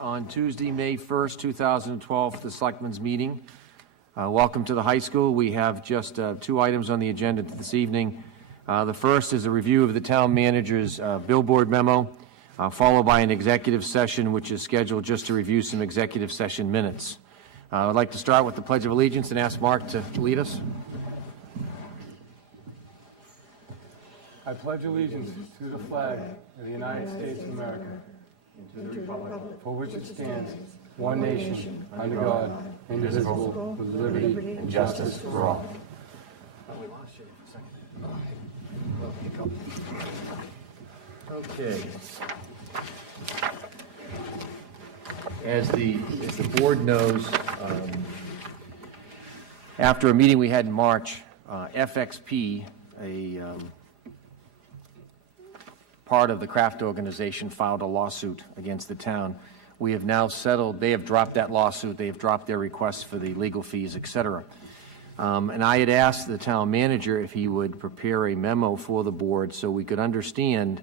on Tuesday, May 1st, 2012, the Selectmen's meeting. Welcome to the high school. We have just 2 items on the agenda this evening. The first is a review of the town manager's Billboard Memo, followed by an executive session, which is scheduled just to review some executive session minutes. I'd like to start with the Pledge of Allegiance and ask Mark to lead us. I pledge allegiance to the flag of the United States of America, and to the republic for which it stands, one nation, under God, indivisible, with liberty and justice for all. We lost you for a second. Okay. As the board knows, after a meeting we had in March, FXP, a part of the craft organization, filed a lawsuit against the town. We have now settled. They have dropped that lawsuit. They have dropped their requests for the legal fees, etc. And I had asked the town manager if he would prepare a memo for the board so we could understand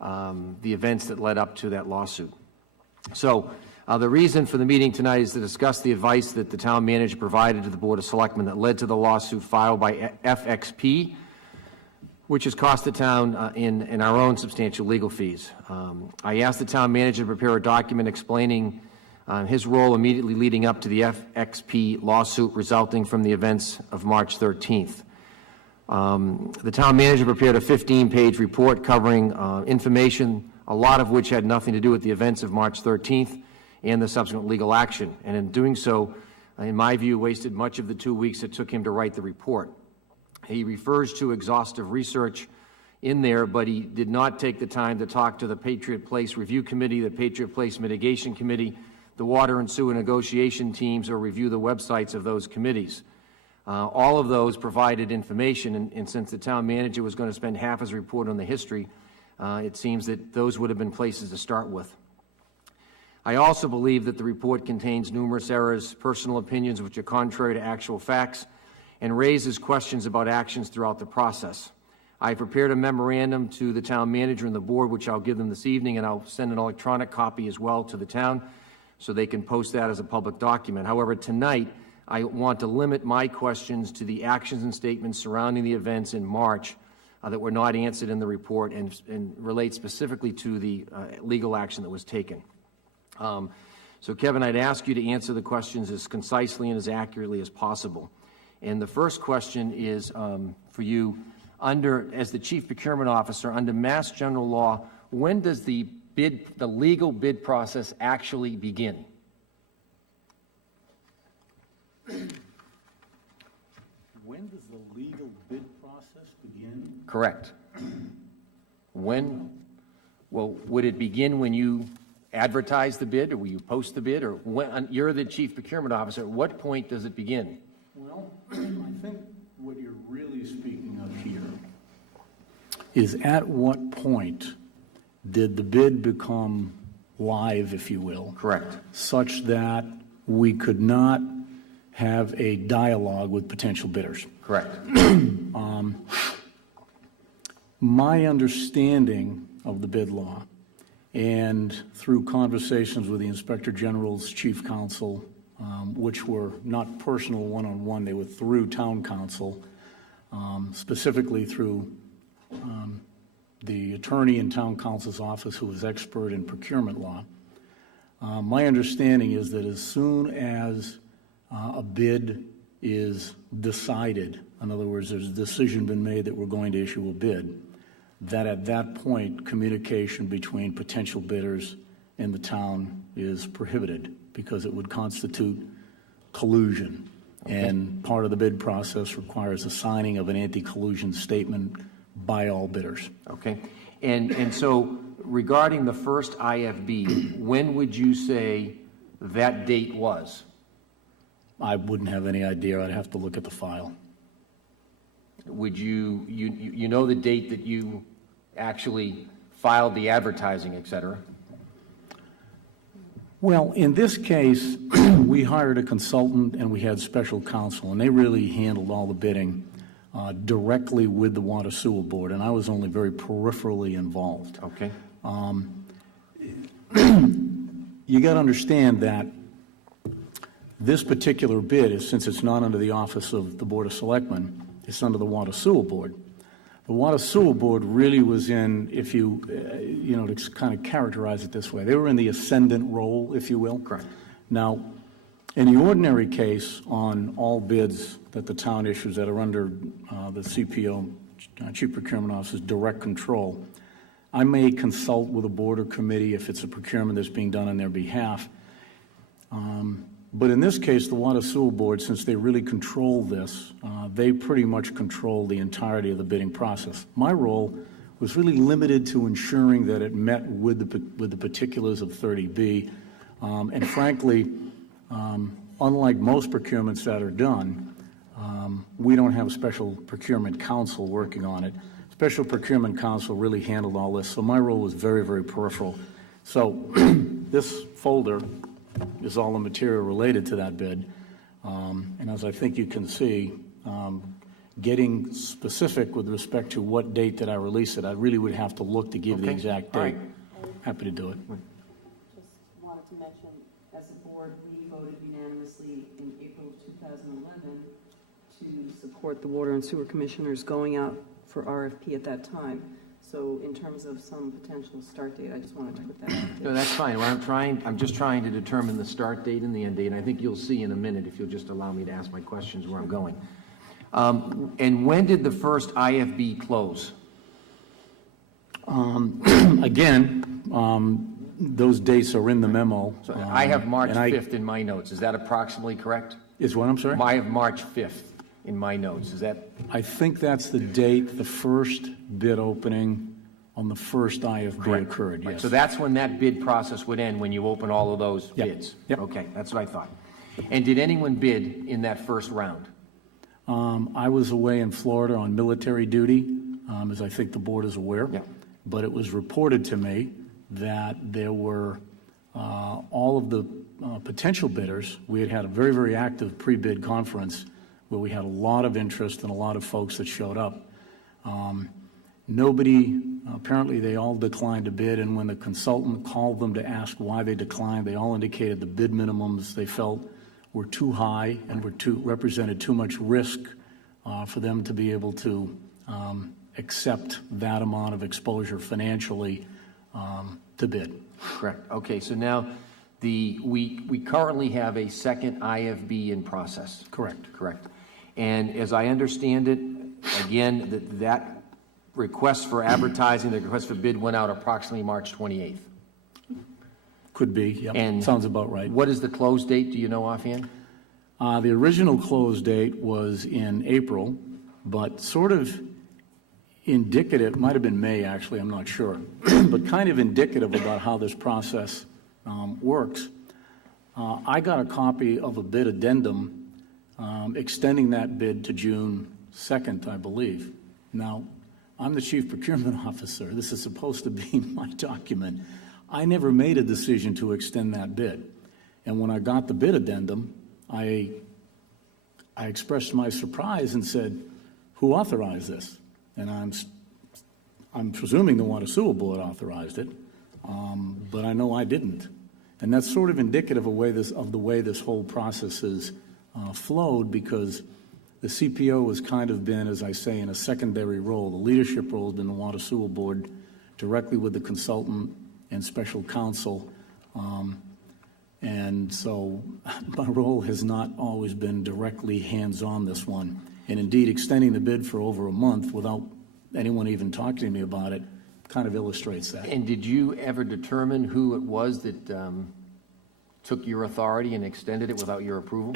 the events that led up to that lawsuit. So the reason for the meeting tonight is to discuss the advice that the town manager provided to the Board of Selectmen that led to the lawsuit filed by FXP, which has cost the town in our own substantial legal fees. I asked the town manager to prepare a document explaining his role immediately leading up to the FXP lawsuit resulting from the events of March 13th. The town manager prepared a 15-page report covering information, a lot of which had nothing to do with the events of March 13th and the subsequent legal action, and in doing so, in my view, wasted much of the 2 weeks it took him to write the report. He refers to exhaustive research in there, but he did not take the time to talk to the Patriot Place Review Committee, the Patriot Place Mitigation Committee, the Water and Sewer Negotiation Teams, or review the websites of those committees. All of those provided information, and since the town manager was going to spend half his report on the history, it seems that those would have been places to start with. I also believe that the report contains numerous errors, personal opinions which are contrary to actual facts, and raises questions about actions throughout the process. I prepared a memorandum to the town manager and the board, which I'll give them this evening, and I'll send an electronic copy as well to the town so they can post that as a public document. However, tonight, I want to limit my questions to the actions and statements surrounding the events in March that were not answered in the report and relate specifically to the legal action that was taken. So, Kevin, I'd ask you to answer the questions as concisely and as accurately as possible. And the first question is for you, as the Chief Procurement Officer, under Mass General Law, when does the legal bid process actually begin? When does the legal bid process begin? Correct. When? Well, would it begin when you advertise the bid, or will you post the bid, or when you're the Chief Procurement Officer? At what point does it begin? Well, I think what you're really speaking of here is at what point did the bid become live, if you will? Correct. Such that we could not have a dialogue with potential bidders. Correct. My understanding of the bid law, and through conversations with the Inspector General's chief counsel, which were not personal one-on-one, they were through town council, specifically through the attorney in town council's office who was expert in procurement law. My understanding is that as soon as a bid is decided, in other words, there's a decision been made that we're going to issue a bid, that at that point communication between potential bidders and the town is prohibited because it would constitute collusion. Okay. And part of the bid process requires a signing of an anti-collusion statement by all bidders. Okay. And so regarding the first IFB, when would you say that date was? I wouldn't have any idea. I'd have to look at the file. Would you know the date that you actually filed the advertising, et cetera? Well, in this case, we hired a consultant and we had special counsel, and they really handled all the bidding directly with the Water Sewer Board, and I was only very peripherally involved. Okay. you got to understand that this particular bid is, since it's not under the office of the Board of Selectmen, it's under the Water Sewer Board. The Water Sewer Board really was in, if you, to kind of characterize it this way, they were in the ascendant role, if you will. Correct. Now, in the ordinary case, on all bids that the town issues that are under the CPO, Chief Procurement Officer's direct control, I may consult with a board or committee if it's a procurement that's being done on their behalf. But in this case, the Water Sewer Board, since they really control this, they pretty much control the entirety of the bidding process. My role was really limited to ensuring that it met with the particulars of 30B. And frankly, unlike most procurements that are done, we don't have a special procurement counsel working on it. Special procurement counsel really handled all this, so my role was very, very peripheral. So this folder is all the material related to that bid. And as I think you can see, getting specific with respect to what date did I release it, I really would have to look to give the exact date. All right. Happy to do it. Just wanted to mention, as a board, we voted unanimously in April of 2011 to support the Water and Sewer Commissioners going out for RFP at that time. So in terms of some potential start date, I just wanted to put that out there. No, that's fine. I'm just trying to determine the start date and the end date, and I think you'll see in a minute, if you'll just allow me to ask my questions where I'm going. And when did the first IFB close? Again, those dates are in the memo. So I have March and 5th in my notes. Is that approximately correct? Is what, I'm sorry? I have March 5th in my notes. Is that? I think that's the date the first bid opening on the first IFB occurred, Right, yes. so that's when that bid process would end, when you open all of those Yep, bids? yep. Okay, that's what I thought. And did anyone bid in that first round? I was away in Florida on military duty, as I think the board is aware. Yeah. But it was reported to me that there were all of the potential bidders. We had a very, very active pre-bid conference where we had a lot of interest and a lot of folks that showed up. Nobody, apparently they all declined to bid, and when the consultant called them to ask why they declined, they all indicated the bid minimums they felt were too high and represented too much risk for them to be able to accept that amount of exposure financially to bid. Correct. Okay, so now we currently have a second IFB in process. Correct. Correct. And as I understand it, again, that request for advertising, the request for bid went out approximately March 28th. Could be, yep. And Sounds about right. What is the close date? Do you know offhand? The original close date was in April, but sort of indicative, might have been May actually, I'm not sure, but kind of indicative about how this process works. I got a copy of a bid addendum extending that bid to June 2nd, I believe. Now, I'm the Chief Procurement Officer. This is supposed to be my document. I never made a decision to extend that bid. And when I got the bid addendum, I expressed my surprise and said, who authorized this? And I'm presuming the Water Sewer Board authorized it, but I know I didn't. And that's sort of indicative of the way this whole process has flowed, because the CPO has kind of been, as I say, in a secondary role. The leadership role has been the Water Sewer Board, directly with the consultant and special counsel. And so my role has not always been directly hands-on this one. And indeed, extending the bid for over a month without anyone even talking to me about it kind of illustrates that. And did you ever determine who it was that took your authority and extended it without your approval?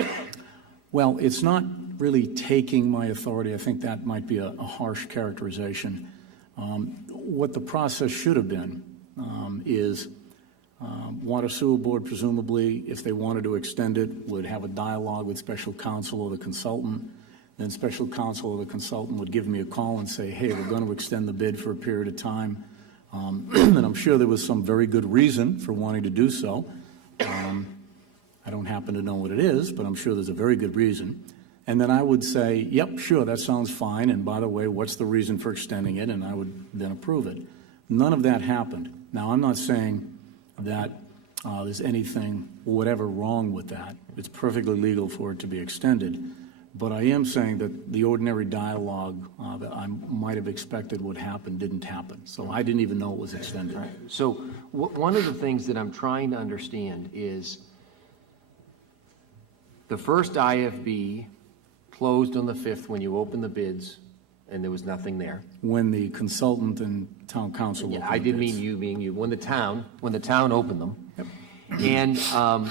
Well, it's not really taking my authority. I think that might be a harsh characterization. What the process should have been is Water Sewer Board, presumably, if they wanted to extend it, would have a dialogue with special counsel or the consultant. Then special counsel or the consultant would give me a call and say, hey, we're going to extend the bid for a period of time. And I'm sure there was some very good reason for wanting to do so. I don't happen to know what it is, but I'm sure there's a very good reason. And then I would say, yep, sure, that sounds fine. And by the way, what's the reason for extending it? And I would then approve it. None of that happened. Now, I'm not saying that there's anything, whatever, wrong with that. It's perfectly legal for it to be extended. But I am saying that the ordinary dialogue that I might have expected would happen didn't happen. So I didn't even know it was extended. Right. So one of the things that I'm trying to understand is the first IFB closed on the 5th when you opened the bids, and there was nothing there. When the consultant and town council Yeah, opened I the didn't bids. mean you being you. When the town opened them. Yep. And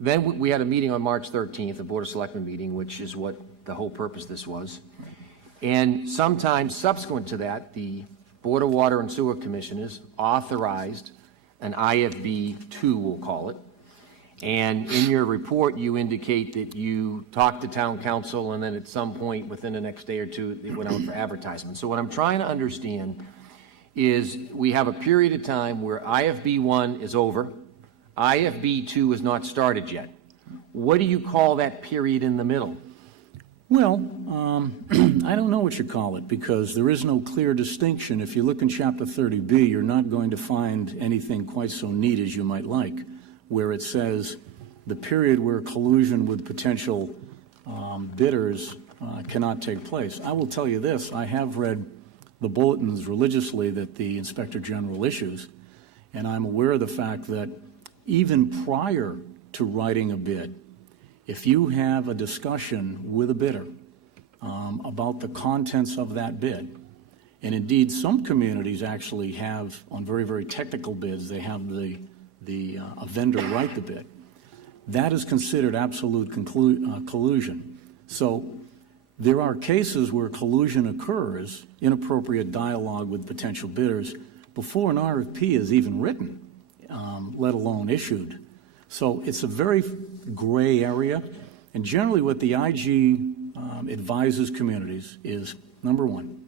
then we had a meeting on March 13th, a Board of Selectmen meeting, which is what the whole purpose of this was. And sometime subsequent to that, the Board of Water and Sewer Commissioners authorized an IFB 2, we'll call it. And in your report, you indicate that you talked to town council, and then at some point within the next day or two, it went out for advertisement. So what I'm trying to understand is we have a period of time where IFB 1 is over, IFB 2 is not started yet. What do you call that period in the middle? Well, I don't know what you call it, because there is no clear distinction. If you look in Chapter 30B, you're not going to find anything quite so neat as you might like, where it says the period where collusion with potential bidders cannot take place. I will tell you this, I have read the bulletins religiously that the Inspector General issues, and I'm aware of the fact that even prior to writing a bid, if you have a discussion with a bidder about the contents of that bid, and indeed some communities actually have, on very, very technical bids, they have a vendor write the bid, that is considered absolute collusion. So there are cases where collusion occurs, inappropriate dialogue with potential bidders, before an RFP is even written, let alone issued. So it's a very gray area, and generally what the IG advises communities is, number one,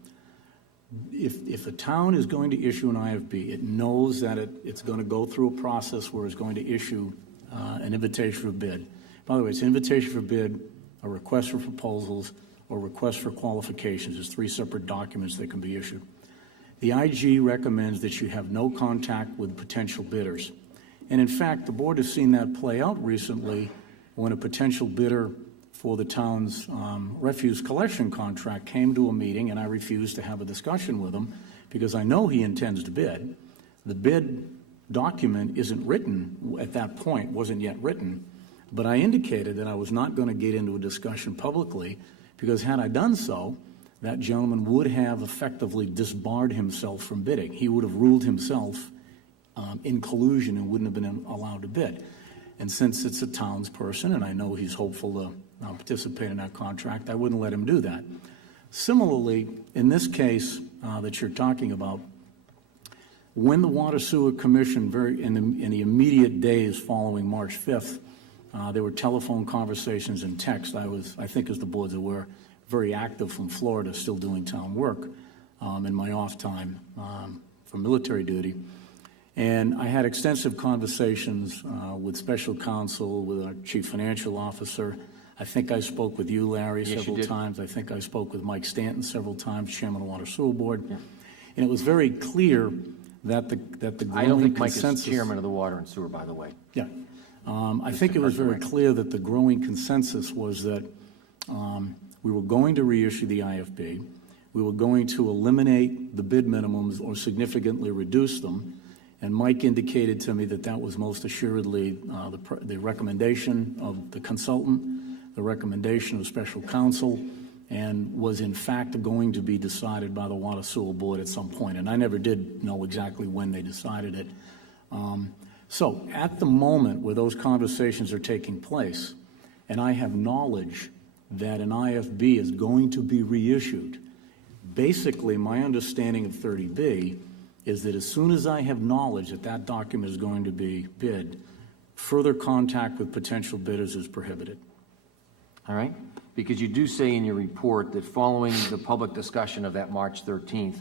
if a town is going to issue an IFB, it knows that it's going to go through a process where it's going to issue an invitation for bid. By the way, it's an invitation for bid, a request for proposals, or request for qualifications. There's 3 separate documents that can be issued. The IG recommends that you have no contact with potential bidders. And in fact, the board has seen that play out recently when a potential bidder for the town's refuse collection contract came to a meeting, and I refused to have a discussion with him because I know he intends to bid. The bid document isn't written at that point, wasn't yet written, but I indicated that I was not going to get into a discussion publicly, because had I done so, that gentleman would have effectively disbarred himself from bidding. He would have ruled himself in collusion and wouldn't have been allowed to bid. And since it's a townsperson, and I know he's hopeful to participate in that contract, I wouldn't let him do that. Similarly, in this case that you're talking about, when the Water Sewer Commission, in the immediate days following March 5th, there were telephone conversations and text. I think as the board's aware, very active from Florida, still doing town work in my off time for military duty. And I had extensive conversations with special counsel, with our chief financial officer. I think I spoke with you, Larry, several times. I think I spoke with Mike Stanton several times, chairman of the Water Sewer Board. Yeah. And it was very clear that the growing I don't think consensus... Mike is chairman of the Water and Sewer, by the way. Yeah. I think it was very clear that the growing consensus was that we were going to reissue the IFB. We were going to eliminate the bid minimums or significantly reduce them. And Mike indicated to me that that was most assuredly the recommendation of the consultant, the recommendation of special counsel, and was in fact going to be decided by the Water Sewer Board at some point. And I never did know exactly when they decided it. So at the moment where those conversations are taking place, and I have knowledge that an IFB is going to be reissued, basically my understanding of 30B is that as soon as I have knowledge that that document is going to be bid, further contact with potential bidders is prohibited. All right? Because you do say in your report that following the public discussion of that March 13th,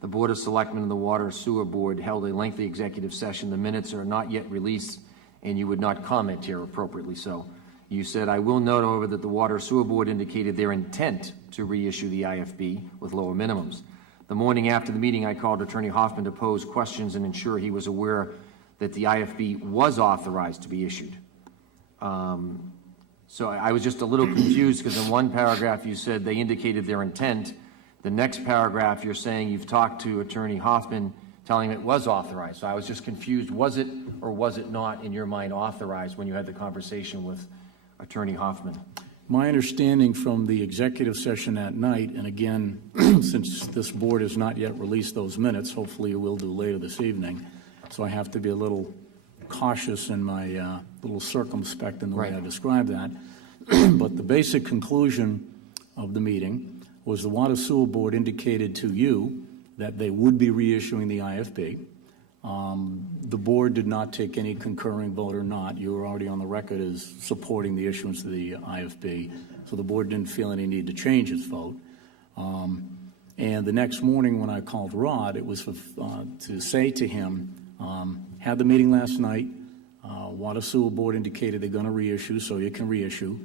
the Board of Selectmen and the Water and Sewer Board held a lengthy executive session. The minutes are not yet released, and you would not comment here appropriately so. You said, I will note, however, that the Water and Sewer Board indicated their intent to reissue the IFB with lower minimums. The morning after the meeting, I called Attorney Hoffman to pose questions and ensure he was aware that the IFB was authorized to be issued. So I was just a little confused because in one paragraph you said they indicated their intent. The next paragraph you're saying you've talked to Attorney Hoffman telling him it was authorized. So I was just confused. Was it or was it not in your mind authorized when you had the conversation with Attorney Hoffman? My understanding from the executive session that night, and again, since this board has not yet released those minutes, hopefully it will do later this evening, so I have to be a little cautious in my, little circumspect in the way I describe that. But the basic conclusion of the meeting was the Water Sewer Board indicated to you that they would be reissuing the IFB. The board did not take any concurring vote or not. You were already on the record as supporting the issuance of the IFB, so the board didn't feel any need to change its vote. And the next morning when I called Rod, it was to say to him, had the meeting last night, Water Sewer Board indicated they're going to reissue, so you can reissue.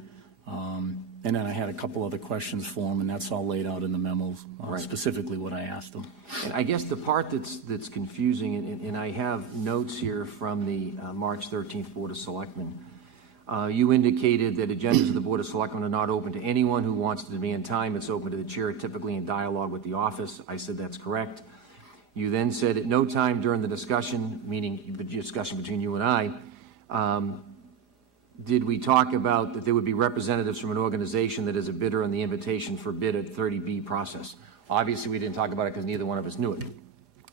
And then I had a couple other questions for him, and that's all laid out in the memos, specifically what I asked him. And I guess the part that's confusing, and I have notes here from the March 13th Board of Selectmen. You indicated that agendas of the Board of Selectmen are not open to anyone who wants to demand time. It's open to the chair, typically in dialogue with the office. I said that's correct. You then said at no time during the discussion, meaning the discussion between you and I, did we talk about that there would be representatives from an organization that is a bidder on the invitation for bid at 30B process? Obviously, we didn't talk about it because neither one of us knew it.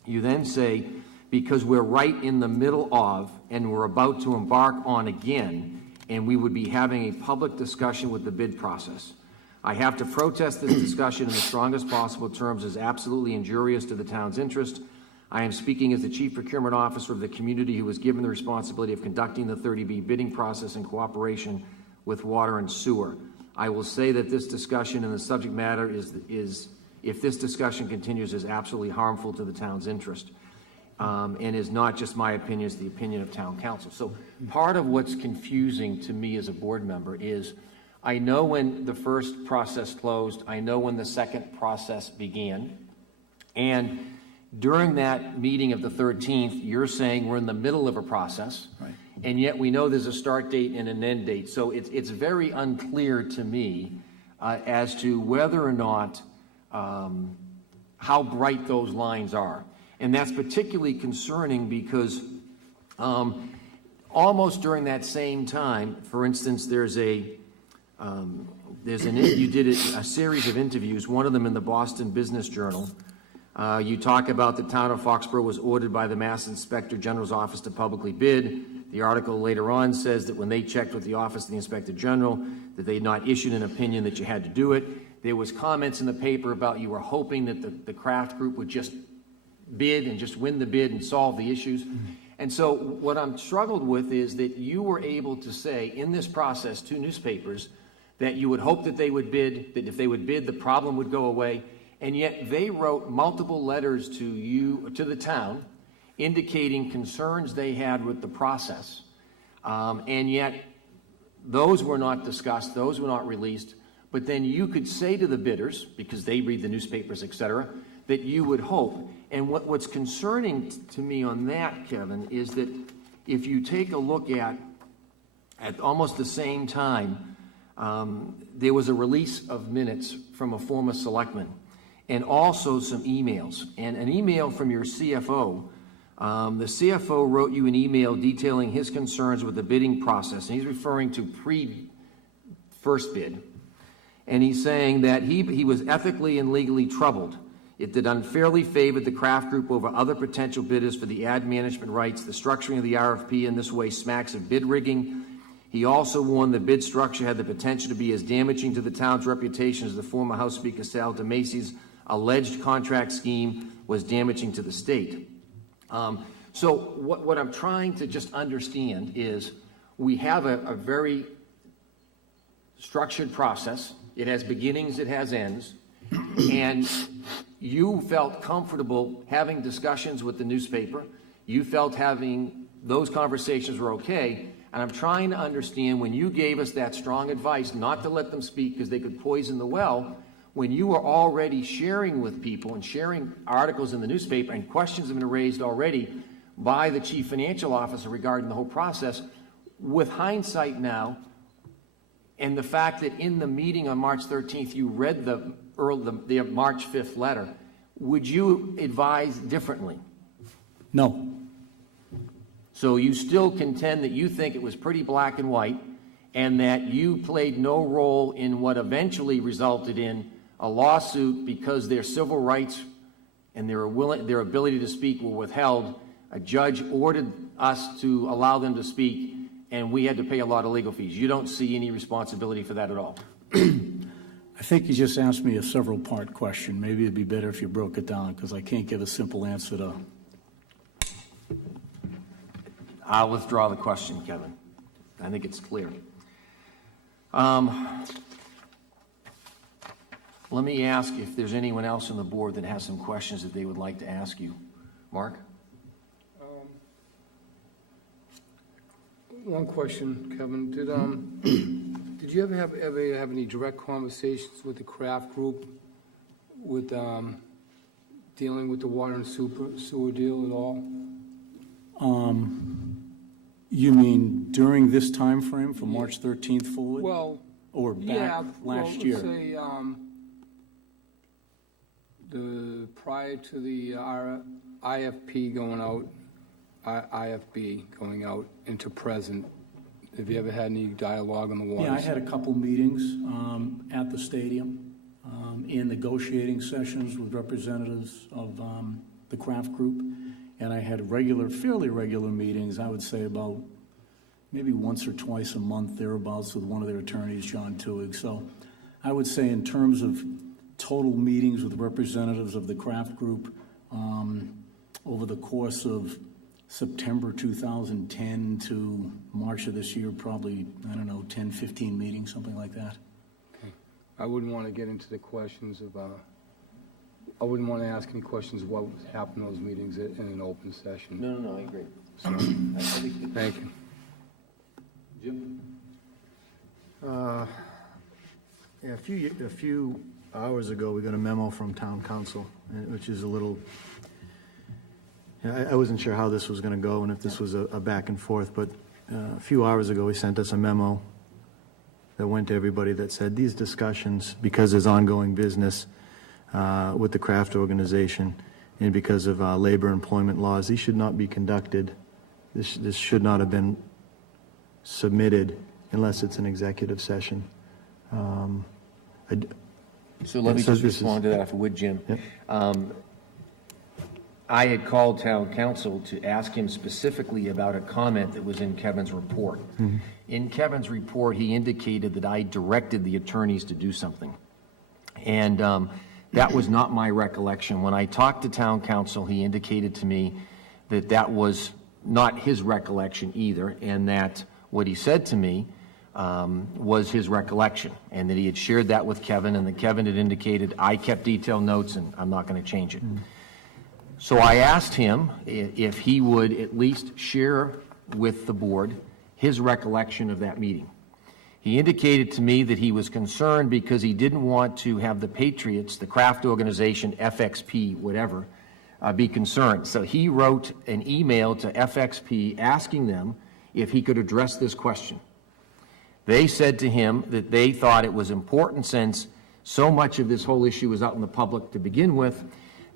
You then say, because we're right in the middle of, and we're about to embark on again, and we would be having a public discussion with the bid process. I have to protest this discussion in the strongest possible terms as absolutely injurious to the town's interest. I am speaking as the Chief Procurement Officer of the community who was given the responsibility of conducting the 30B bidding process in cooperation with Water and Sewer. I will say that this discussion and the subject matter is if this discussion continues, is absolutely harmful to the town's interest. And is not just my opinion, it's the opinion of town council. So part of what's confusing to me as a board member is I know when the first process closed, I know when the second process began, and during that meeting of the 13th, you're saying we're in the middle of a process, right, and yet we know there's a start date and an end date. So it's very unclear to me as to whether or not how bright those lines are. And that's particularly concerning because almost during that same time, for instance, you did a series of interviews, one of them in the Boston Business Journal. You talk about the town of Foxborough was ordered by the Mass Inspector General's office to publicly bid. The article later on says that when they checked with the office of the Inspector General, that they had not issued an opinion that you had to do it. There was comments in the paper about you were hoping that the craft group would just bid and just win the bid and solve the issues. And so what I'm struggled with is that you were able to say in this process to newspapers that you would hope that they would bid, that if they would bid, the problem would go away. And yet they wrote multiple letters to you, to the town, indicating concerns they had with the process. And yet those were not discussed, those were not released. But then you could say to the bidders, because they read the newspapers, et cetera, that you would hope. And what's concerning to me on that, Kevin, is that if you take a look at almost the same time, there was a release of minutes from a former selectman and also some emails. And an email from your CFO. The CFO wrote you an email detailing his concerns with the bidding process. And he's referring to pre-first bid. And he's saying that he was ethically and legally troubled. It did unfairly favor the craft group over other potential bidders for the ad management rights. The structuring of the RFP in this way smacks of bid rigging. He also warned the bid structure had the potential to be as damaging to the town's reputation as the former House Speaker Sal DeMacy's alleged contract scheme was damaging to the state. So what I'm trying to just understand is we have a very structured process. It has beginnings, it has ends, and you felt comfortable having discussions with the newspaper. You felt having those conversations were okay. And I'm trying to understand when you gave us that strong advice not to let them speak because they could poison the well, when you were already sharing with people and sharing articles in the newspaper and questions have been raised already, by the chief financial officer regarding the whole process. With hindsight now, and the fact that in the meeting on March 13th, you read the March 5th letter, would you advise differently? No. So you still contend that you think it was pretty black and white, and that you played no role in what eventually resulted in a lawsuit because their civil rights and their ability to speak were withheld. A judge ordered us to allow them to speak, and we had to pay a lot of legal fees. You don't see any responsibility for that at all? I think you just asked me a several-part question. Maybe it'd be better if you broke it down, because I can't give a simple answer to. I'll withdraw the question, Kevin. I think it's clear. Let me ask if there's anyone else on the board that has some questions that they would like to ask you. Mark? One question, Kevin. Did you ever have any direct conversations with the Kraft Group with dealing with the water and sewer deal at all? You mean during this time frame, from March 13th forward? Well, or back last let's year? say prior to the IFB going out into present, have you ever had any dialogue on the water? Yeah, I had a couple meetings at the stadium, in negotiating sessions with representatives of the Kraft Group, and I had fairly regular meetings, I would say about maybe once or twice a month, thereabouts, with one of their attorneys, John Tuig. So I would say in terms of total meetings with representatives of the Kraft Group over the course of September 2010 to March of this year, probably, 10, 15 meetings, something like that. Okay. I wouldn't want to get into the questions of, I wouldn't want to ask any questions of what happened in those meetings in an open session. No, I agree. Thank you. Jim? Yeah, a few hours ago, we got a memo from town council, which is a little, I wasn't sure how this was going to go and if this was a back and forth, but a few hours ago, he sent us a memo that went to everybody that said these discussions, because there's ongoing business with the Kraft organization and because of labor employment laws, these should not be conducted. This should not have been submitted unless it's an executive session. So let me just respond to that if I would, Jim. Yep. I had called town council to ask him specifically about a comment that was in Kevin's report. Mm-hmm. In Kevin's report, he indicated that I directed the attorneys to do something. And that was not my recollection. When I talked to town council, he indicated to me that that was not his recollection either, and that what he said to me was his recollection, and that he had shared that with Kevin, and that Kevin had indicated, I kept detailed notes and I'm not going to change it. Mm-hmm. So I asked him if he would at least share with the board his recollection of that meeting. He indicated to me that he was concerned because he didn't want to have the Patriots, the Kraft organization, FXP, whatever, be concerned. So he wrote an email to FXP asking them if he could address this question. They said to him that they thought it was important, since so much of this whole issue was out in the public to begin with,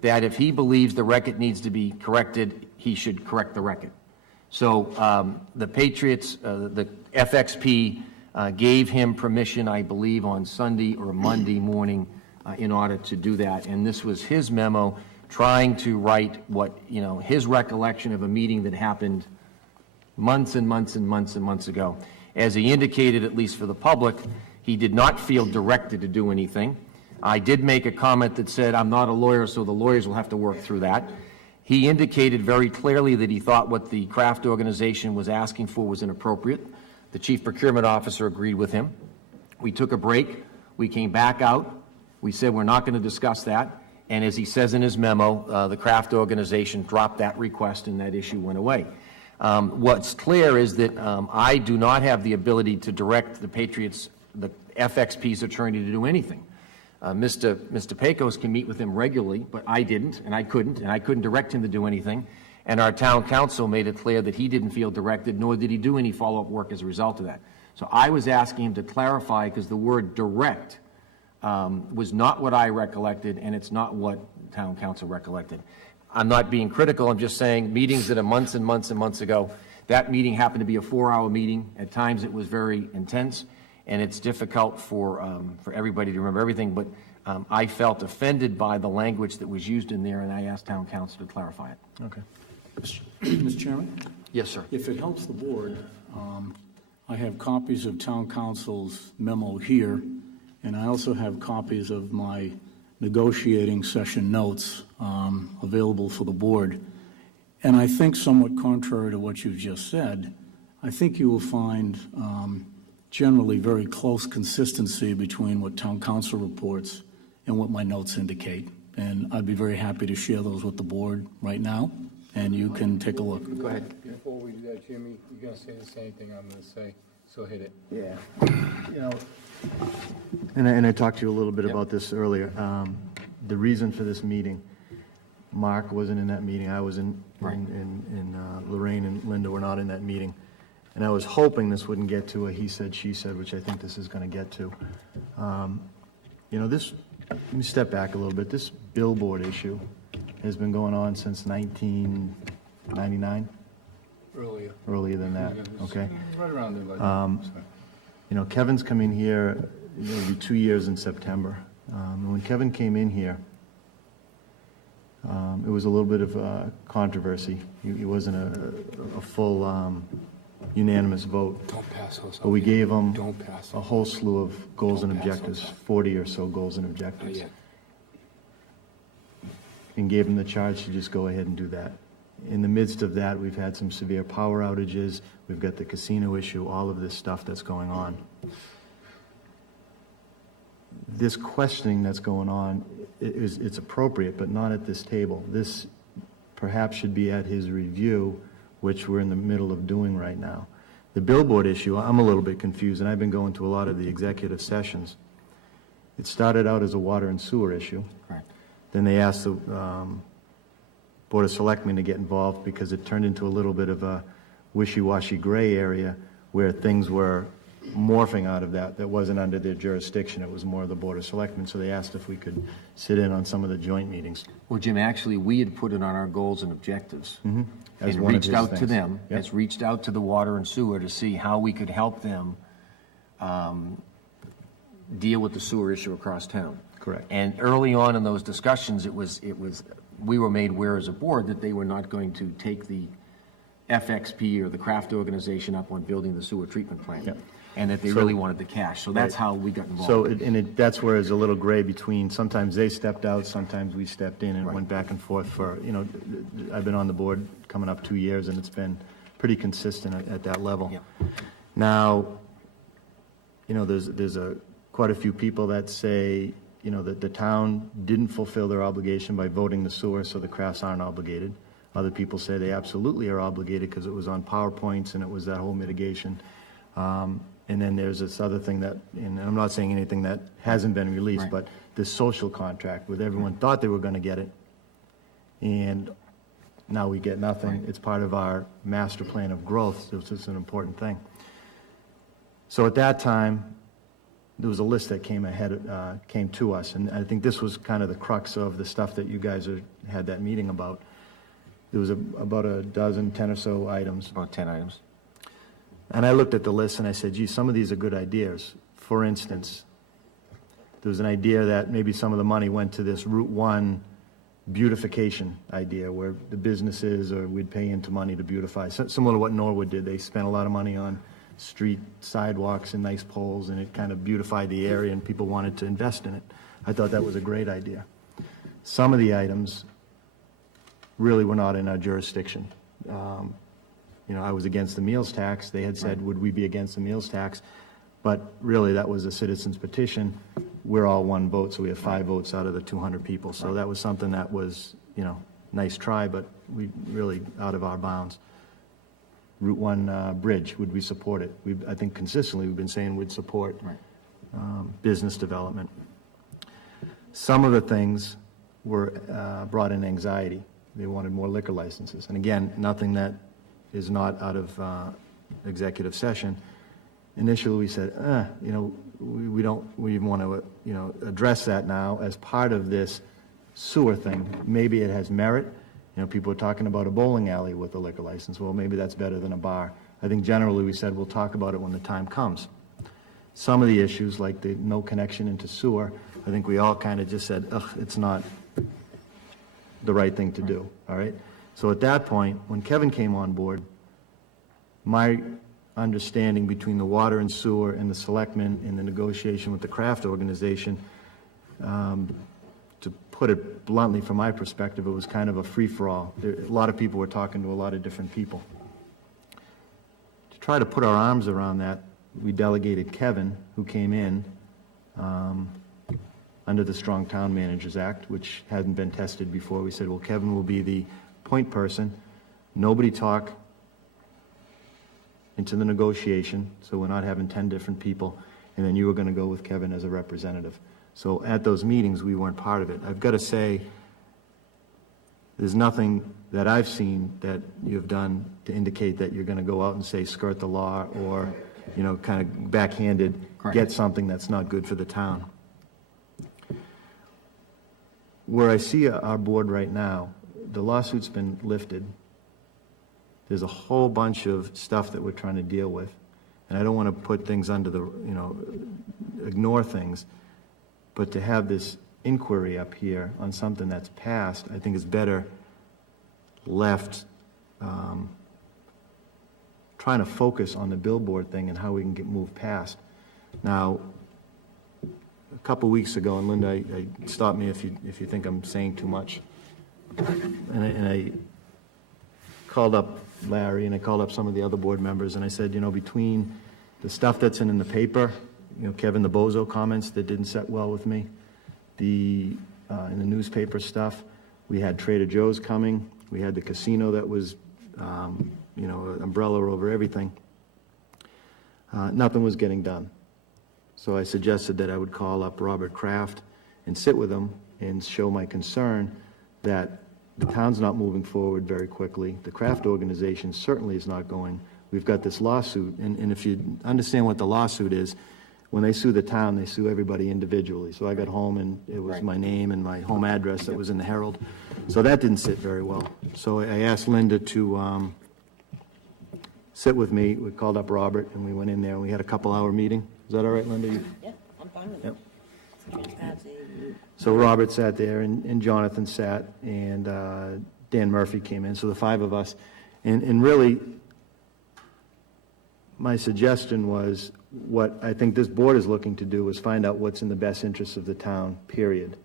that if he believes the record needs to be corrected, he should correct the record. So the Patriots, the FXP, gave him permission, I believe, on Sunday or Monday morning in order to do that. And this was his memo trying to write what, his recollection of a meeting that happened months and months and months and months ago. As he indicated, at least for the public, he did not feel directed to do anything. I did make a comment that said, I'm not a lawyer, so the lawyers will have to work through that. He indicated very clearly that he thought what the Kraft organization was asking for was inappropriate. The chief procurement officer agreed with him. We took a break. We came back out. We said we're not going to discuss that. And as he says in his memo, the Kraft organization dropped that request and that issue went away. What's clear is that I do not have the ability to direct the Patriots, the FXP's attorney, to do anything. Mr. Pecos can meet with him regularly, but I didn't, and I couldn't direct him to do anything. And our town council made it clear that he didn't feel directed, nor did he do any follow-up work as a result of that. So I was asking him to clarify, because the word direct was not what I recollected, and it's not what town council recollected. I'm not being critical, I'm just saying meetings that are months and months and months ago, that meeting happened to be a 4-hour meeting. At times it was very intense, and it's difficult for everybody to remember everything, but I felt offended by the language that was used in there, and I asked town council to clarify it. Okay. Mr. Chairman? Yes, sir. If it helps the board, I have copies of town council's memo here, and I also have copies of my negotiating session notes available for the board. And I think, somewhat contrary to what you've just said, I think you will find generally very close consistency between what town council reports and what my notes indicate. And I'd be very happy to share those with the board right now, and you can take a look. Go ahead. Before we do that, Jimmy, you're gonna say the same thing I'm gonna say, so hit it. Yeah. You know, and I talked to you a little bit about this earlier. The reason for this meeting, Mark wasn't in that meeting, I was in, Lorraine and Linda were not in that meeting. And I was hoping this wouldn't get to a he said, she said, which I think this is gonna get to. You know, this, let me step back a little bit. This billboard issue has been going on since 1999, earlier than that, okay? Right around there, You know, Kevin's come in here, it'll be 2 years in September. And when Kevin came in here, it was a little bit of controversy. It wasn't a full unanimous vote. Don't pass those. But we gave him Don't pass a whole slew of goals and Don't pass objectives, those. 40 or so goals and objectives. And gave him the charge to just go ahead and do that. In the midst of that, we've had some severe power outages, we've got the casino issue, all of this stuff that's going on. This questioning that's going on, it's appropriate, but not at this table. This perhaps should be at his review, which we're in the middle of doing right now. The billboard issue, I'm a little bit confused, and I've been going to a lot of the executive sessions. It started out as a water and sewer issue. Correct. Then they asked the Board of Selectmen to get involved because it turned into a little bit of a wishy-washy gray area where things were morphing out of that wasn't under their jurisdiction. It was more of the Board of Selectmen, so they asked if we could sit in on some of the joint meetings. Well, Jim, actually, we had put it on our goals and objectives. As And one of reached his out to things. them, Yep. has reached out to the water and sewer to see how we could help them deal with the sewer issue across town. Correct. And early on in those discussions, we were made aware as a board that they were not going to take the FXP or the craft organization up on building the sewer treatment plant. Yep. And that they So- really wanted the cash. So that's Right. how we got involved. So, that's where it's a little gray between, sometimes they stepped out, sometimes we stepped in, and it went back and forth for, you know, I've been on the board coming up 2 years, and it's been pretty consistent at that level. Yeah. Now, you know, there's quite a few people that say, you know, that the town didn't fulfill their obligation by voting the sewer, so the crafts aren't obligated. Other people say they absolutely are obligated because it was on PowerPoints and it was that whole mitigation. And then there's this other thing that, and I'm not saying anything that hasn't been released, Right. but this social contract where everyone thought they were going to get it, and now we get nothing. Right. It's part of our master plan of growth, so it's an important thing. So at that time, there was a list that came to us, and I think this was kind of the crux of the stuff that you guys had that meeting about. There was about a dozen, 10 or so items. About 10 items. And I looked at the list and I said, gee, some of these are good ideas. For instance, there was an idea that maybe some of the money went to this Route 1 beautification idea where the businesses, or we'd pay into money to beautify, similar to what Norwood did. They spent a lot of money on street sidewalks and nice poles, and it kind of beautified the area, and people wanted to invest in it. I thought that was a great idea. Some of the items really were not in our jurisdiction. You know, I was against the meals tax. They had said, would we be against the meals tax? But really, that was a citizen's petition. We're all one vote, so we have 5 votes out of the 200 people. So that was something that was, you know, nice try, but we really out of our bounds. Route 1 bridge, would we support it? I think consistently we've been saying we'd support business development. Some of the things were brought in anxiety. They wanted more liquor licenses. And again, nothing that is not out of executive session. Initially, we said, we don't even want to, address that now as part of this sewer thing. Maybe it has merit. People are talking about a bowling alley with a liquor license. Well, maybe that's better than a bar. I think generally we said we'll talk about it when the time comes. Some of the issues, like the no connection into sewer, I think we all kind of just said, it's not the right thing to do, all right? So at that point, when Kevin came on board, my understanding between the water and sewer and the selectmen in the negotiation with the craft organization, to put it bluntly from my perspective, it was kind of a free-for-all. A lot of people were talking to a lot of different people. To try to put our arms around that, we delegated Kevin, who came in under the Strong Town Managers Act, which hadn't been tested before. We said, well, Kevin will be the point person. Nobody talk into the negotiation, so we're not having 10 different people, and then you were going to go with Kevin as a representative. So at those meetings, we weren't part of it. I've got to say, there's nothing that I've seen that you've done to indicate that you're going to go out and say skirt the law or, kind of backhanded, get something that's not good for the town. Where I see our board right now, the lawsuit's been lifted. There's a whole bunch of stuff that we're trying to deal with, and I don't want to put things under the, ignore things, but to have this inquiry up here on something that's passed, I think is better left trying to focus on the billboard thing and how we can move past. Now, a couple weeks ago, and Linda, stop me if you think I'm saying too much, and I called up Larry and I called up some of the other board members, and I said, between the stuff that's in the paper, Kevin, the bozo comments that didn't set well with me, in the newspaper stuff, we had Trader Joe's coming, we had the casino that was, umbrella over everything. Nothing was getting done. So I suggested that I would call up Robert Kraft and sit with him and show my concern that the town's not moving forward very quickly. The craft organization certainly is not going. We've got this lawsuit, and if you understand what the lawsuit is, when they sue the town, they sue everybody individually. So I got home and it was my name and my home address that was in the Herald. So that didn't sit very well. So I asked Linda to sit with me. We called up Robert and we went in there and we had a couple-hour meeting. Is that all right, Linda? Yeah, I'm fine with Yep. it. So Robert sat there and Jonathan sat and Dan Murphy came in, so the five of us. And really, my suggestion was, what I think this board is looking to do is find out what's in the best interest of the town, period.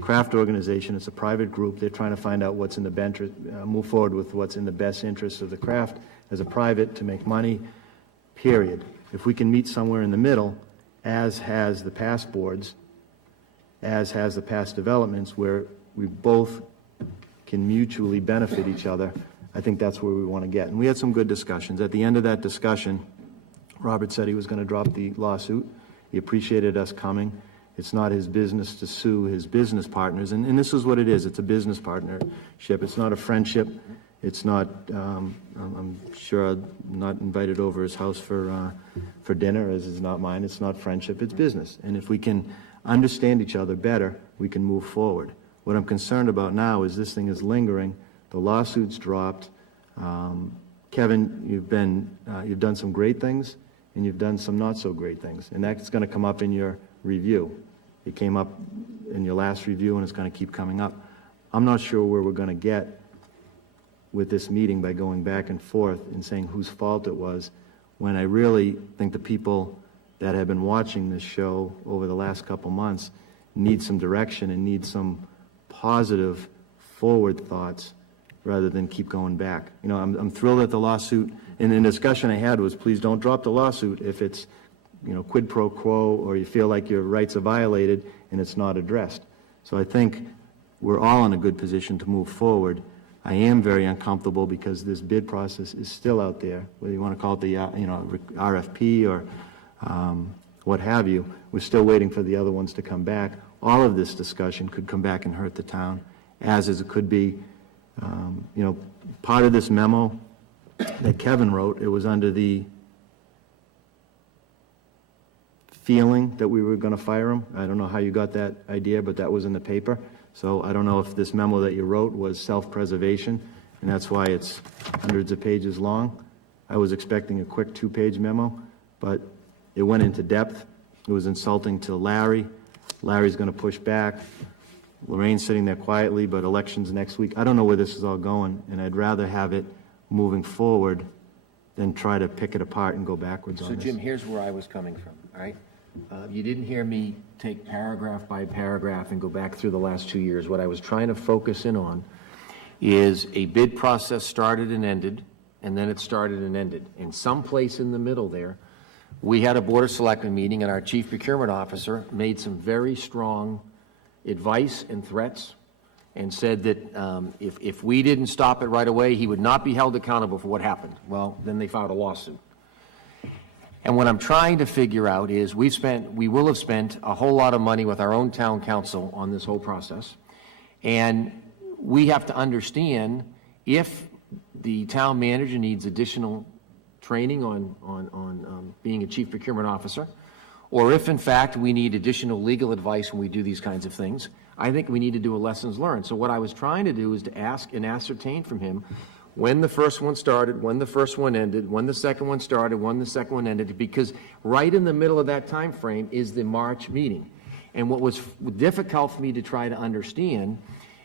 Craft organization, it's a private group, they're trying to find out what's in the best, move forward with what's in the best interest of the craft as a private to make money, period. If we can meet somewhere in the middle, as has the past boards, as has the past developments, where we both can mutually benefit each other, I think that's where we want to get. And we had some good discussions. At the end of that discussion, Robert said he was going to drop the lawsuit. He appreciated us coming. It's not his business to sue his business partners. And this is what it is. It's a business partnership. It's not a friendship. It's not, I'm sure I'm not invited over his house for dinner, as is not mine. It's not friendship. It's business. And if we can understand each other better, we can move forward. What I'm concerned about now is this thing is lingering. The lawsuit's dropped. Kevin, you've done some great things, and you've done some not so great things, and that's going to come up in your review. It came up in your last review, and it's going to keep coming up. I'm not sure where we're going to get with this meeting by going back and forth and saying whose fault it was, when I really think the people that have been watching this show over the last couple months need some direction and need some positive forward thoughts rather than keep going back. I'm thrilled at the lawsuit, and the discussion I had was, please don't drop the lawsuit if it's, quid pro quo, or you feel like your rights are violated and it's not addressed. So I think we're all in a good position to move forward. I am very uncomfortable because this bid process is still out there, whether you want to call it the RFP or what have you. We're still waiting for the other ones to come back. All of this discussion could come back and hurt the town, as it could be You know, part of this memo that Kevin wrote, it was under the feeling that we were going to fire him. I don't know how you got that idea, but that was in the paper. So I don't know if this memo that you wrote was self-preservation, and that's why it's hundreds of pages long. I was expecting a quick 2-page memo, but it went into depth. It was insulting to Larry. Larry's going to push back. Lorraine's sitting there quietly, but election's next week. I don't know where this is all going, and I'd rather have it moving forward than try to pick it apart and go backwards on So this. Jim, here's where I was coming from, all right? You didn't hear me take paragraph by paragraph and go back through the last 2 years. What I was trying to focus in on is a bid process started and ended, and then it started and ended. And someplace in the middle there, we had a Board of Selectmen meeting, and our Chief Procurement Officer made some very strong advice and threats, and said that if we didn't stop it right away, he would not be held accountable for what happened. Well, then they filed a lawsuit. And what I'm trying to figure out is we will have spent a whole lot of money with our own town council on this whole process. And we have to understand if the town manager needs additional training on being a chief procurement officer, or if in fact we need additional legal advice when we do these kinds of things, I think we need to do a lessons learned. So what I was trying to do is to ask and ascertain from him when the first one started, when the first one ended, when the second one started, when the second one ended, because right in the middle of that time frame is the March meeting. And what was difficult for me to try to understand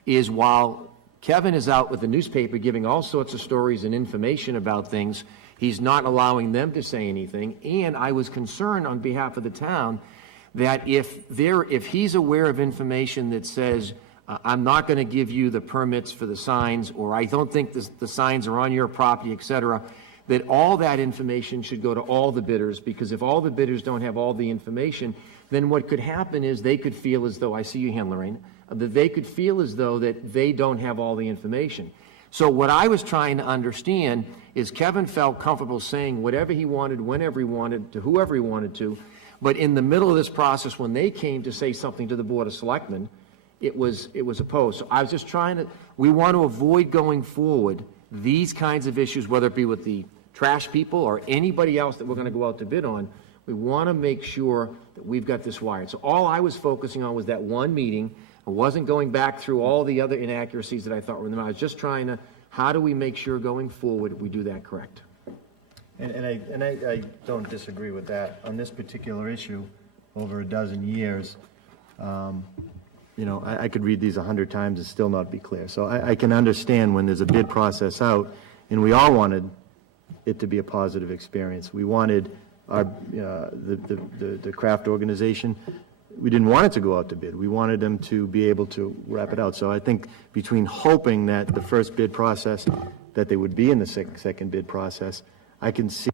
is while Kevin is out with the newspaper giving all sorts of stories and information about things, he's not allowing them to say anything. And I was concerned on behalf of the town that if he's aware of information that says, I'm not going to give you the permits for the signs, or I don't think the signs are on your property, et cetera, that all that information should go to all the bidders, because if all the bidders don't have all the information, then what could happen is they could feel as though, I see you hand, Lorraine, that they could feel as though that they don't have all the information. So what I was trying to understand is Kevin felt comfortable saying whatever he wanted, whenever he wanted, to whoever he wanted to, but in the middle of this process, when they came to say something to the Board of Selectmen, it was opposed. So I was just trying to, we want to avoid going forward these kinds of issues, whether it be with the trash people or anybody else that we're going to go out to bid on. We want to make sure that we've got this wired. So all I was focusing on was that one meeting. I wasn't going back through all the other inaccuracies that I thought were in them. I was just trying to, how do we make sure going forward we do that correct? And I don't disagree with that. On this particular issue, over a dozen years, you know, I could read these 100 times and still not be clear. So I can understand when there's a bid process out, and we all wanted it to be a positive experience. We wanted our, the craft organization, we didn't want it to go out to bid. We wanted them to be able to wrap it out. So I think between hoping that the first bid process, that they would be in the second bid process, I can see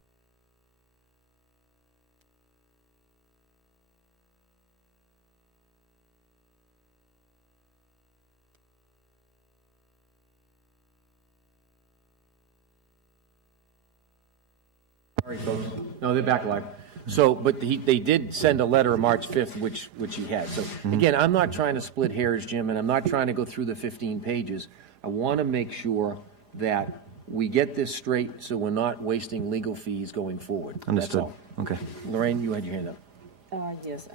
Sorry, folks. No, they're back alive. So, but they did send a letter on March 5th, which he had. So, again, I'm not trying to split hairs, Jim, and I'm not trying to go through the 15 pages. I want to make sure that we get this straight so we're not wasting legal fees going forward. Understood. That's all. Okay. Lorraine, you had your hand up. Yes.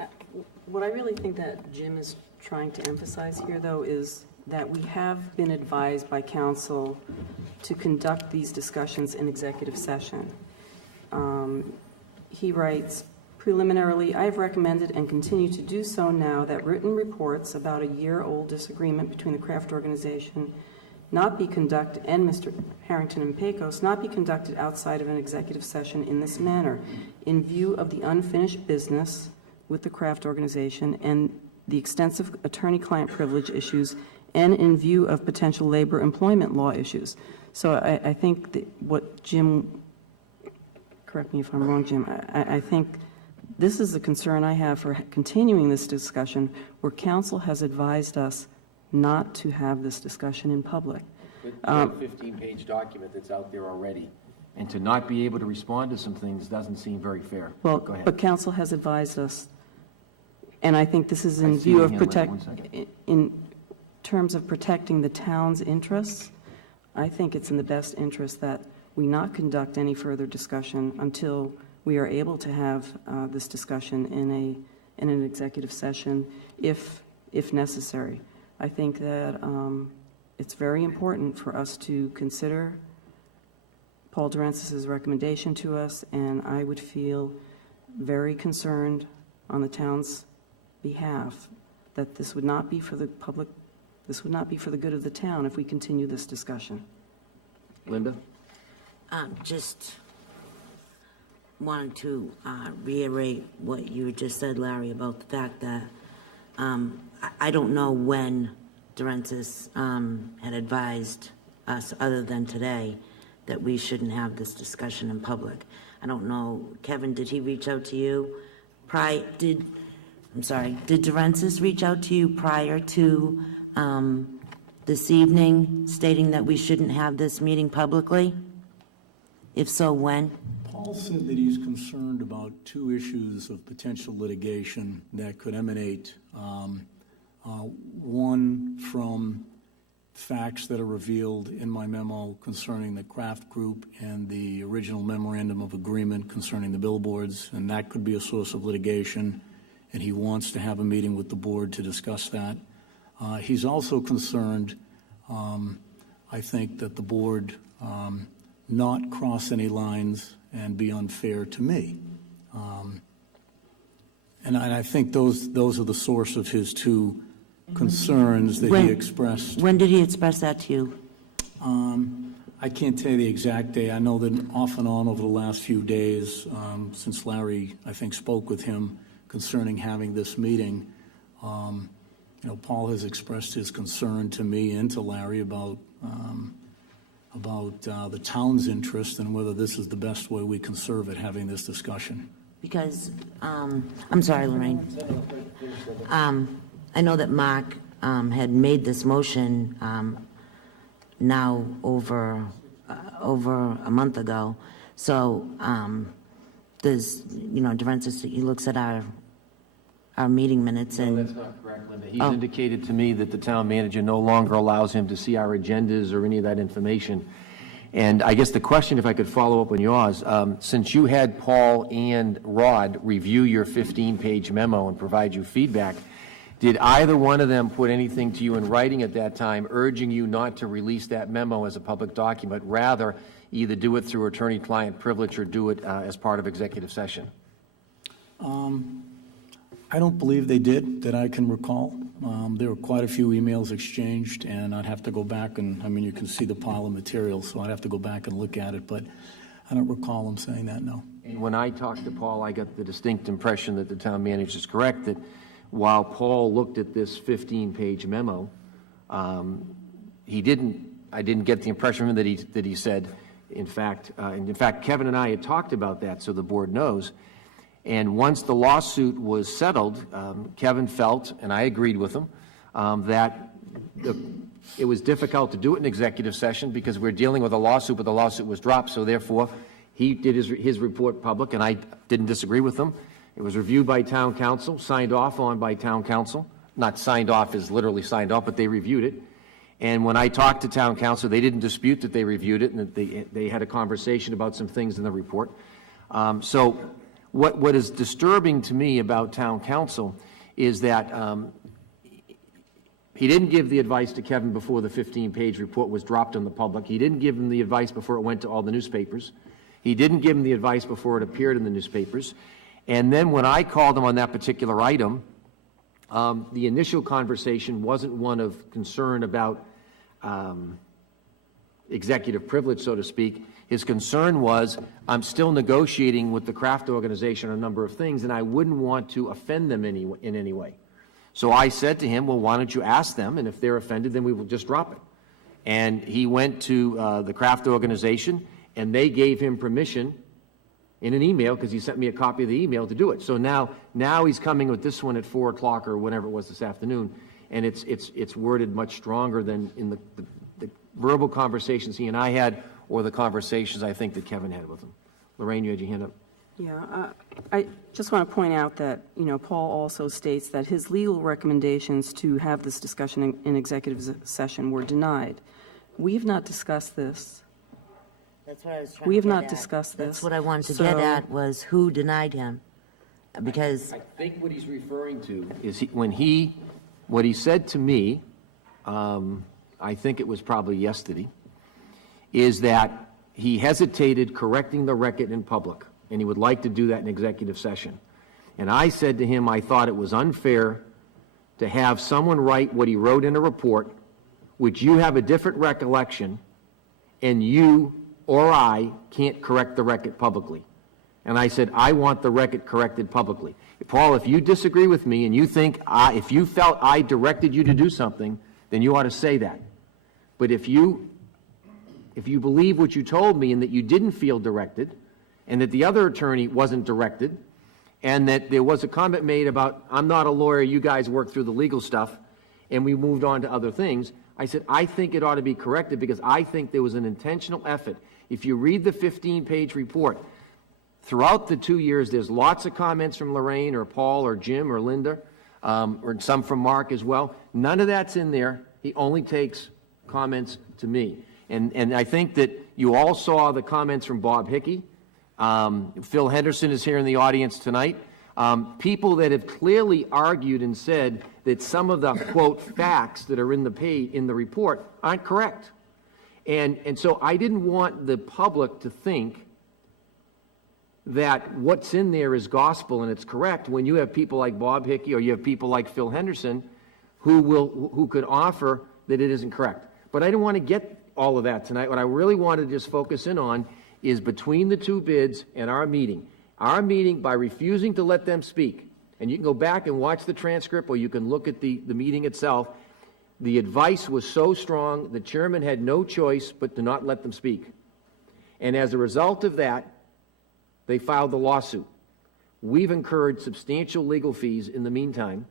What I really think that Jim is trying to emphasize here, though, is that we have been advised by council to conduct these discussions in executive session. He writes, preliminarily, I have recommended and continue to do so now that written reports about a year-old disagreement between the craft organization not be conducted, and Mr. Harrington and Pecos, not be conducted outside of an executive session in this manner, in view of the unfinished business with the craft organization and the extensive attorney-client privilege issues, and in view of potential labor employment law issues. So I think that what Jim, correct me if I'm wrong, Jim, I think this is the concern I have for continuing this discussion, where council has advised us not to have this discussion in public. A 15-page document that's out there already, and to not be able to respond to some things doesn't seem very fair. Well, Go ahead. but council has advised us, and I think this is in I see view your of hand, Larry. 1 second. in terms of protecting the town's interests. I think it's in the best interest that we not conduct any further discussion until we are able to have this discussion in an executive session if necessary. I think that it's very important for us to consider Paul Durensis' recommendation to us, and I would feel very concerned on the town's behalf that this would not be for the public, this would not be for the good of the town if we continue this discussion. Linda? Just wanted to reiterate what you just said, Larry, about the fact that I don't know when Durensis had advised us, other than today, that we shouldn't have this discussion in public. I don't know, Kevin, did he reach out to you? Did Durensis reach out to you prior to this evening, stating that we shouldn't have this meeting publicly? If so, when? Paul said that he's concerned about two issues of potential litigation that could emanate. One from facts that are revealed in my memo concerning the Kraft Group and the original memorandum of agreement concerning the billboards, and that could be a source of litigation, and he wants to have a meeting with the board to discuss that. He's also concerned, I think, that the board not cross any lines and be unfair to me. And I think those are the source of his two concerns that he expressed. When did he express that to you? I can't tell you the exact day. I know that off and on over the last few days, since Larry, I think, spoke with him concerning having this meeting, Paul has expressed his concern to me and to Larry about the town's interest and whether this is the best way we can serve it, having this discussion. Because, I'm sorry, Lorraine. I know that Mark had made this motion now over a month ago. So there's, Durensis, he looks at our meeting minutes and... No, that's not correct, Linda. He's indicated to me that the town manager no longer allows him to see our agendas or any of that information. And I guess the question, if I could follow up on yours, since you had Paul and Rod review your 15-page memo and provide you feedback, did either one of them put anything to you in writing at that time urging you not to release that memo as a public document, rather either do it through attorney-client privilege or do it as part of executive session? I don't believe they did, that I can recall. There were quite a few emails exchanged, and I'd have to go back and, you can see the pile of material, so I'd have to go back and look at it, but I don't recall them saying that, no. And when I talked to Paul, I got the distinct impression that the town manager is correct, that while Paul looked at this 15-page memo, I didn't get the impression from him that he said, in fact, Kevin and I had talked about that, so the board knows. And once the lawsuit was settled, Kevin felt, and I agreed with him, that it was difficult to do it in executive session because we're dealing with a lawsuit, but the lawsuit was dropped, so therefore he did his report public, and I didn't disagree with him. It was reviewed by town council, signed off on by town council. Not signed off as literally signed off, but they reviewed it. And when I talked to town council, they didn't dispute that they reviewed it, and that they had a conversation about some things in the report. So what is disturbing to me about town council is that he didn't give the advice to Kevin before the 15-page report was dropped on the public. He didn't give him the advice before it went to all the newspapers. He didn't give him the advice before it appeared in the newspapers. And then when I called him on that particular item, the initial conversation wasn't one of concern about executive privilege, so to speak. His concern was, I'm still negotiating with the Kraft organization on a number of things, and I wouldn't want to offend them in any way. So I said to him, well, why don't you ask them, and if they're offended, then we will just drop it. And he went to the Kraft organization, and they gave him permission in an email, because he sent me a copy of the email to do it. So now he's coming with this one at 4 o'clock or whenever it was this afternoon, and it's worded much stronger than in the verbal conversations he and I had, or the conversations I think that Kevin had with him. Lorraine, you had your hand up. Yeah, I just want to point out that, Paul also states that his legal recommendations to have this discussion in executive session were denied. We have not discussed this. That's what I was trying We to have get not at. discussed That's this. what I wanted to get So- at, was who denied him? Because, I think what he's referring to is what he said to me, I think it was probably yesterday, is that he hesitated correcting the record in public, and he would like to do that in executive session. And I said to him, I thought it was unfair to have someone write what he wrote in a report, which you have a different recollection, and you or I can't correct the record publicly. And I said, I want the record corrected publicly. Paul, if you disagree with me and you think, if you felt I directed you to do something, then you ought to say that. But if you believe what you told me and that you didn't feel directed, and that the other attorney wasn't directed, and that there was a comment made about, I'm not a lawyer, you guys work through the legal stuff, and we moved on to other things, I said, I think it ought to be corrected because I think there was an intentional effort. If you read the 15-page report, throughout the 2 years, there's lots of comments from Lorraine or Paul or Jim or Linda, or some from Mark as well. None of that's in there. He only takes comments to me. And I think that you all saw the comments from Bob Hickey. Phil Henderson is here in the audience tonight. People that have clearly argued and said that some of the, quote, facts that are in the report aren't correct. And so I didn't want the public to think that what's in there is gospel and it's correct when you have people like Bob Hickey or you have people like Phil Henderson who could offer that it isn't correct. But I didn't want to get all of that tonight. What I really wanted to just focus in on is between the two bids and our meeting. Our meeting, by refusing to let them speak, and you can go back and watch the transcript or you can look at the meeting itself, the advice was so strong, the chairman had no choice but to not let them speak. And as a result of that, they filed the lawsuit. We've incurred substantial legal fees in the meantime.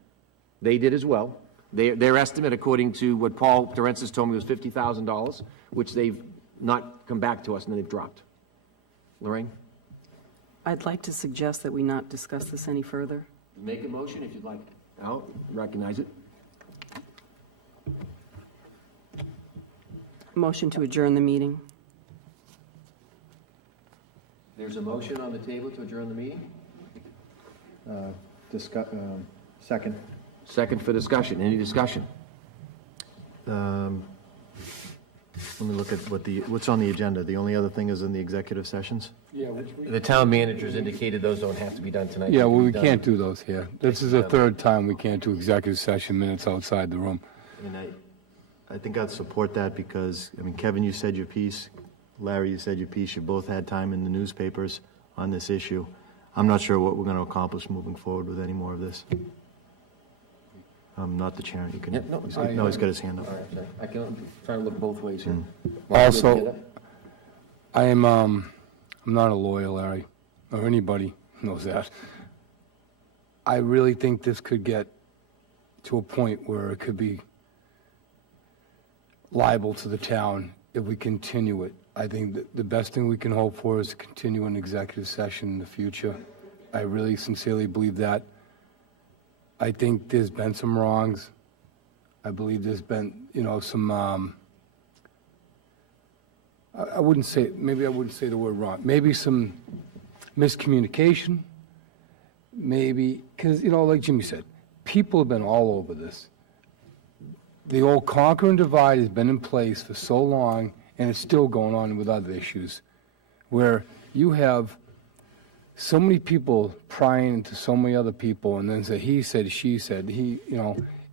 They did as well. Their estimate, according to what Paul Durensis told me, was $50,000, which they've not come back to us and they've dropped. Lorraine? I'd like to suggest that we not discuss this any further. Make a motion if you'd like. I'll recognize it. Motion to adjourn the meeting. There's a motion on the table to adjourn the meeting? Second. Second for discussion. Any discussion? Let me look at what's on the agenda. The only other thing is in the executive sessions? Yeah, The town managers indicated those don't have to be done tonight. yeah, well, we Done. can't do those here. This is the third time we can't do executive session minutes outside the room. And I think I'd support that because, Kevin, you said your piece. Larry, you said your piece. You both had time in the newspapers on this issue. I'm not sure what we're going to accomplish moving forward with any more of this. I'm not the chair. You can. Yeah, no, He's got his hand up. All right, sorry. I can try to look both ways here. Also, I'm not a lawyer, Larry, or anybody knows that. I really think this could get to a point where it could be liable to the town if we continue it. I think that the best thing we can hope for is to continue an executive session in the future. I really sincerely believe that. I think there's been some wrongs. I believe there's been, some, I wouldn't say the word wrong. Maybe some miscommunication. Maybe, because, like Jimmy said, people have been all over this. The old conquer and divide has been in place for so long, and it's still going on with other issues, where you have so many people prying into so many other people, and then say, he said, she said,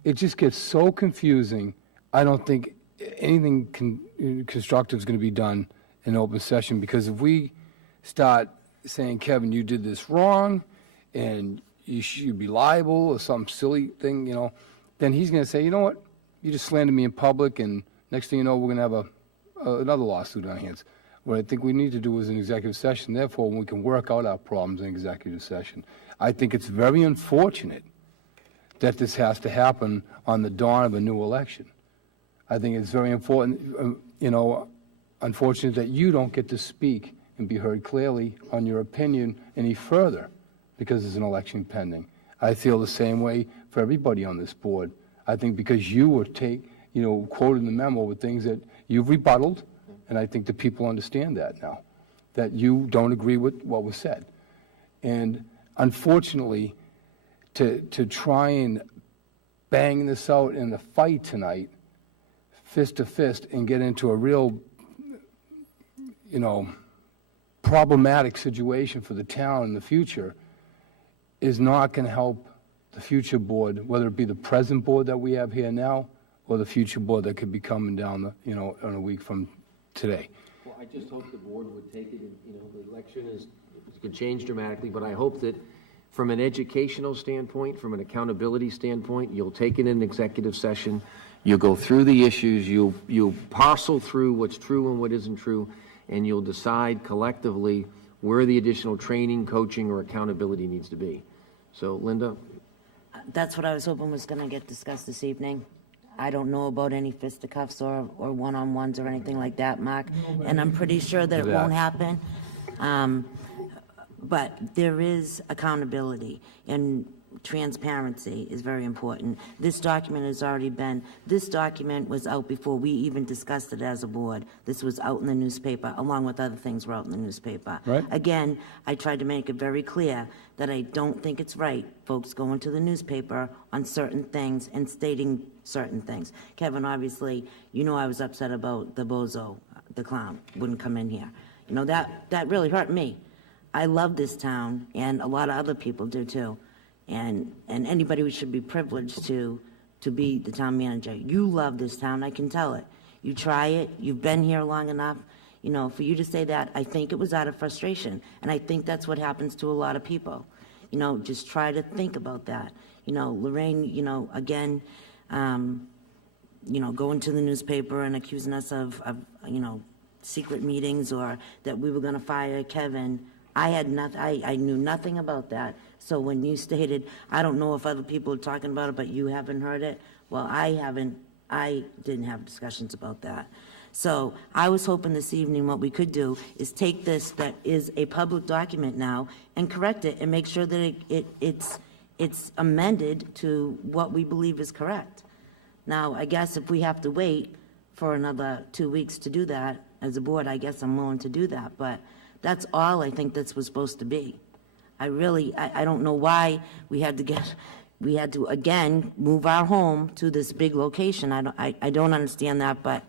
it just gets so confusing. I don't think anything constructive is going to be done in open session, because if we start saying, Kevin, you did this wrong, and you should be liable, or some silly thing, then he's going to say, you know what, you just slandered me in public, and next thing you know, we're going to have another lawsuit on our hands. What I think we need to do is an executive session, therefore, we can work out our problems in executive session. I think it's very unfortunate that this has to happen on the dawn of a new election. I think it's very important, unfortunate that you don't get to speak and be heard clearly on your opinion any further because there's an election pending. I feel the same way for everybody on this board. I think because you were quoted in the memo were things that you've rebutted, and I think the people understand that now, that you don't agree with what was said. And unfortunately, to try and bang this out in the fight tonight, fist to fist, and get into a real, problematic situation for the town in the future is not going to help the future board, whether it be the present board that we have here now or the future board that could be coming down, in a week from today. Well, I just hope the board would take it, and, the election could change dramatically, but I hope that from an educational standpoint, from an accountability standpoint, you'll take it in executive session, you'll go through the issues, you'll parcel through what's true and what isn't true, and you'll decide collectively where the additional training, coaching, or accountability needs to be. So, Linda? That's what I was hoping was going to get discussed this evening. I don't know about any fisticuffs or one-on-ones or anything like that, Mark, and I'm pretty sure that it won't happen. But there is accountability, and transparency is very important. This document was out before we even discussed it as a board. This was out in the newspaper, along with other things were out in the newspaper. Right. Again, I tried to make it very clear that I don't think it's right, folks going to the newspaper on certain things and stating certain things. Kevin, obviously, I was upset about the bozo, the clown, wouldn't come in here. That really hurt me. I love this town, and a lot of other people do too. And anybody who should be privileged to be the town manager. You love this town, I can tell it. You try it, you've been here long enough. For you to say that, I think it was out of frustration. And I think that's what happens to a lot of people. Just try to think about that. Lorraine, again, going to the newspaper and accusing us of secret meetings or that we were going to fire Kevin. I knew nothing about that. So when you stated, I don't know if other people are talking about it, but you haven't heard it. Well, I didn't have discussions about that. So I was hoping this evening what we could do is take this that is a public document now and correct it and make sure that it's amended to what we believe is correct. Now, I guess if we have to wait for another 2 weeks to do that, as a board, I guess I'm willing to do that. But that's all I think this was supposed to be. I don't know why we had to again move our home to this big location. I don't understand that, but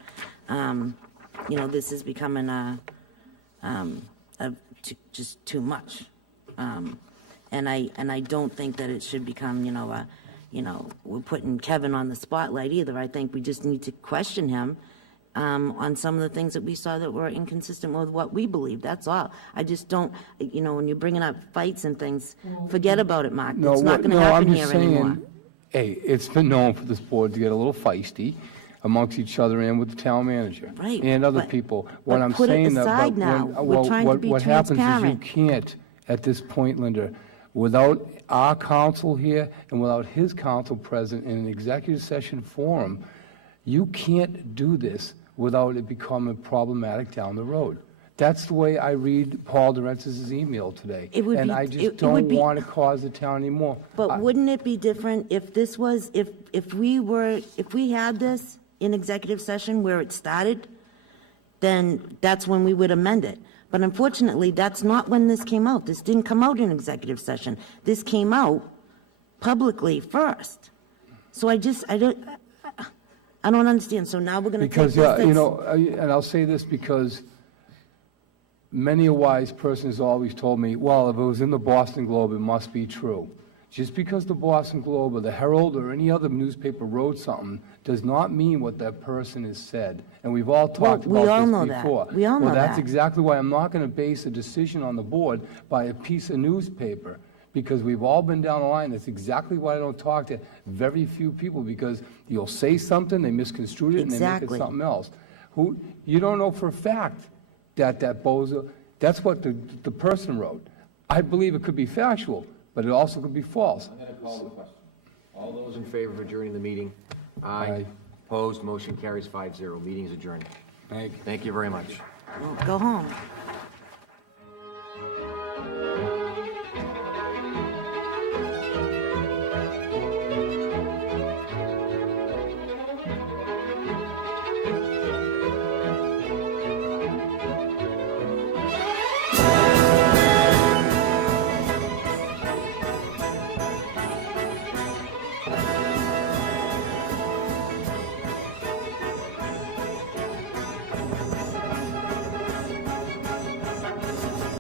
this is becoming just too much. And I don't think that it should become we're putting Kevin on the spotlight either. I think we just need to question him on some of the things that we saw that were inconsistent with what we believe. That's all. I just don't, when you're bringing up fights and things, forget about it, Mark. It's not going to happen here anymore. Hey, it's been known for this board to get a little feisty amongst each other and with the town manager. Right, and other but- people. but What I'm put it saying that, aside now. We're trying to be what happens is you transparent. can't, at this point, Linda, without our counsel here and without his counsel present in an executive session forum, you can't do this without it becoming problematic down the road. That's the way I read Paul Durentz's email today. It would and be- I it just would don't be- want to cause the town anymore. But wouldn't it be different if this was, if we had this in executive session where it started, then that's when we would amend it. But unfortunately, that's not when this came out. This didn't come out in executive session. This came out publicly first. So I don't understand. So now we're going to take Because, this. and I'll say this because many a wise person has always told me, well, if it was in the Boston Globe, it must be true. Just because the Boston Globe or the Herald or any other newspaper wrote something does not mean what that person has said. And we've all talked we all about know this that. before. We all know Well, that's that. exactly why I'm not going to base a decision on the board by a piece of newspaper, because we've all been down the line. That's exactly why I don't talk to very few people, because you'll say something, they misconstrue it, and they make it Exactly. something else. You don't know for a fact that bozo, that's what the person wrote. I believe it could be factual, but it also could be false. I'm going to call the question. All those in favor of adjourning the meeting? Aye. Opposed, motion carries 5-0. Meeting is adjourned. Thank you. Thank you very much. Go home.